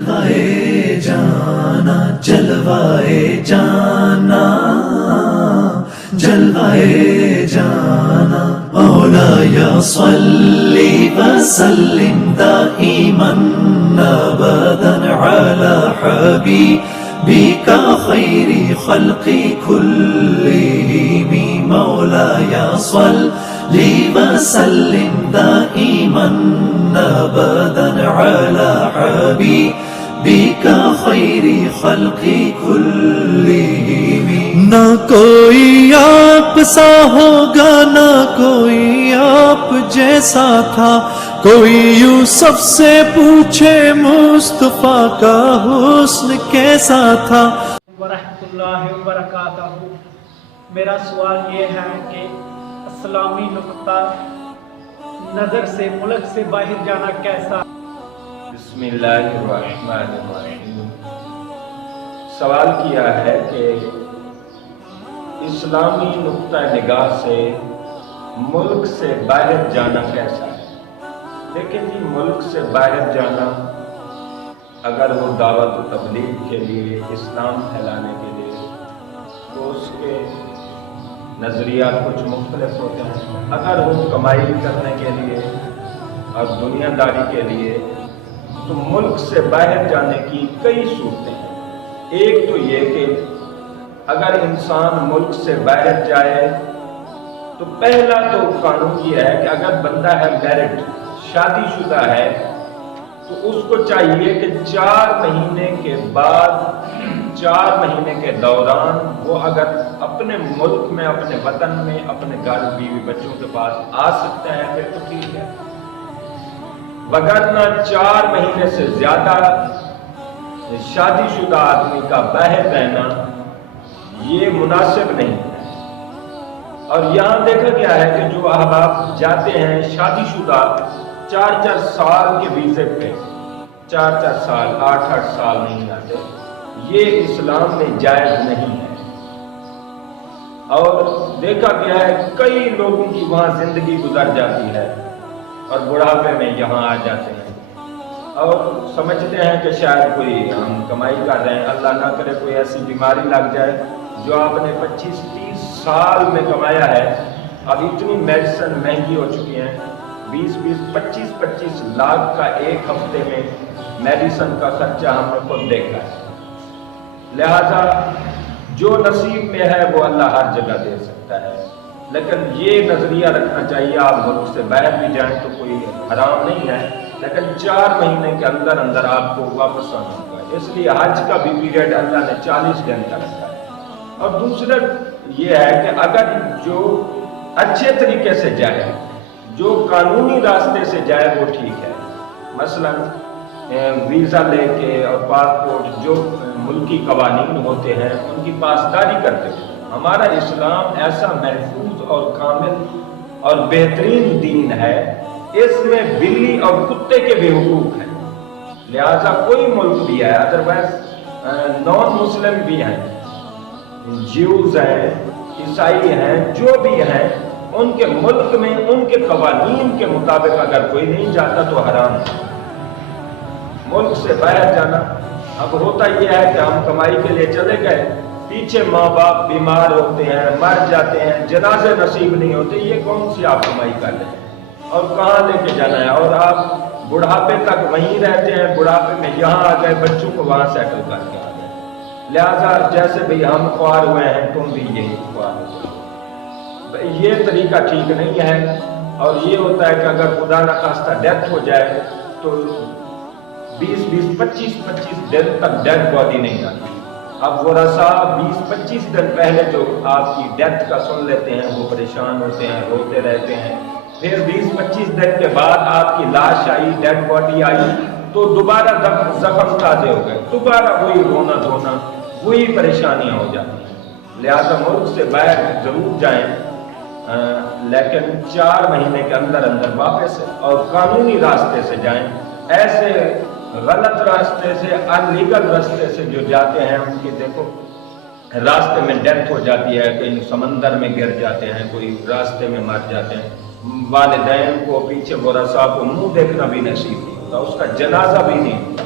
جلوائے جانا جلوائے جانا جلوائے جانا مولایا صلی وسلم دائما ابدا علی حبیبک خیر خلق کلہم مولایا صلی وسلم دائما ابدا علی حبیبک خیر خلق کلہم۔ نہ کوئی آپ سا ہوگا نہ کوئی آپ جیسا تھا، کوئی یوسف سے پوچھے مصطفیٰ کا حسن کیسا تھا۔ ورحمۃ اللہ وبرکاتہ۔ میرا سوال یہ ہے کہ اسلامی نقطہ نظر سے ملک سے باہر جانا کیسا؟ بسم اللہ الرحمن الرحیم۔ سوال کیا ہے کہ اسلامی نقطہ نگاہ سے ملک سے باہر جانا کیسا ہے؟ دیکھیں جی، ملک سے باہر جانا اگر وہ دعوت و تبلیغ کے لیے، اسلام پھیلانے کے لیے، تو اس کے نظریات کچھ مختلف ہوتے ہیں۔ اگر وہ کمائی کرنے کے لیے اور دنیا داری کے لیے، تو ملک سے باہر جانے کی کئی صورتیں ہیں۔ ایک تو یہ کہ اگر انسان ملک سے باہر جائے تو پہلا تو قانون یہ ہے کہ اگر بندہ ہے میرڈ، شادی شدہ ہے، تو اس کو چاہیے کہ 4 مہینے کے بعد، 4 مہینے کے دوران وہ اگر اپنے ملک میں، اپنے وطن میں، اپنے گھر بیوی بچوں کے پاس آ سکتے ہیں پھر تو ٹھیک ہے، وگرنہ 4 مہینے سے زیادہ شادی شدہ آدمی کا باہر رہنا یہ مناسب نہیں ہے۔ اور یہاں دیکھا گیا ہے کہ جو احباب جاتے ہیں شادی شدہ 4 سال کے ویزے پہ، 4 سال، 8 سال نہیں آتے، یہ اسلام میں جائز نہیں ہے۔ اور دیکھا گیا ہے کئی لوگوں کی وہاں زندگی گزر جاتی ہے اور بڑھاپے میں یہاں آ جاتے ہیں اور سمجھتے ہیں کہ شاید کوئی ہم کمائی کر رہے ہیں، اللہ نہ کرے کوئی ایسی بیماری لگ جائے جو آپ نے 25-30 سال میں کمایا ہے۔ اب اتنی میڈیسن مہنگی ہو چکی ہیں، 20-25 لاکھ کا ایک ہفتے میں میڈیسن کا خرچہ ہم نے خود دیکھا ہے۔ لہذا جو نصیب میں ہے وہ اللہ ہر جگہ دے سکتا ہے، لیکن یہ نظریہ رکھنا چاہیے آپ ملک سے باہر بھی جائیں تو کوئی حرام نہیں ہے، لیکن 4 مہینے کے اندر اندر آپ کو واپس آنا ہوگا۔ اس لیے حج کا بھی پیریڈ اللہ نے 40 دن کا رکھا ہے۔ اور دوسرا یہ ہے کہ اگر جو اچھے طریقے سے جائے، جو قانونی راستے سے جائے وہ ٹھیک ہے، مثلا ویزا لے کے اور پاسپورٹ، جو ملکی قوانین ہوتے ہیں ان کی پاسداری کرتے ہیں۔ ہمارا اسلام ایسا محفوظ اور کامل اور بہترین دین ہے، اس میں بلی اور کتے کے بھی حقوق ہیں، لہذا کوئی ملک بھی ہے، ادروائز نان مسلم بھی ہیں، جیوز ہیں، عیسائی ہیں، جو بھی ہیں، ان کے ملک میں ان کے قوانین کے مطابق اگر کوئی نہیں جاتا تو حرام ہے ملک سے باہر جانا۔ اب ہوتا یہ ہے کہ ہم کمائی کے لیے چلے گئے، پیچھے ماں باپ بیمار ہوتے ہیں، مر جاتے ہیں، جنازے نصیب نہیں ہوتے، یہ کون سی آپ کمائی کر رہے ہیں اور کہاں لے کے جانا ہے؟ اور آپ بڑھاپے تک وہیں رہتے ہیں، بڑھاپے میں یہاں آ گئے، بچوں کو وہاں سیٹل کر کے آ گئے۔ لہذا جیسے بھی ہم خوار ہوئے ہیں تم بھی یہی خوار ہو جائے، یہ طریقہ ٹھیک نہیں ہے۔ اور یہ ہوتا ہے کہ اگر خدا نخواستہ ڈیتھ ہو جائے تو 20-25 دن تک ڈیڈ باڈی نہیں آتی۔ اب ورثہ 20-25 دن پہلے جو آپ کی ڈیتھ کا سن لیتے ہیں وہ پریشان ہوتے ہیں، روتے رہتے ہیں، پھر 20-25 دن کے بعد آپ کی لاش آئی، ڈیڈ باڈی آئی تو دوبارہ زخم تازے ہو گئے، دوبارہ وہی رونا دھونا، وہی پریشانیاں ہو جاتی ہیں۔ لہذا ملک سے باہر ضرور جائیں، لیکن 4 مہینے کے اندر اندر واپس اور قانونی راستے سے جائیں۔ ایسے غلط راستے سے، انلیگل راستے سے جو جاتے ہیں ان کی دیکھو راستے میں ڈیتھ ہو جاتی ہے، کہیں سمندر میں گر جاتے ہیں، کوئی راستے میں مر جاتے ہیں، والدین کو، پیچھے ورثاء کو منہ دیکھنا بھی نصیب نہیں ہوتا، اس کا جنازہ بھی نہیں ہوتا۔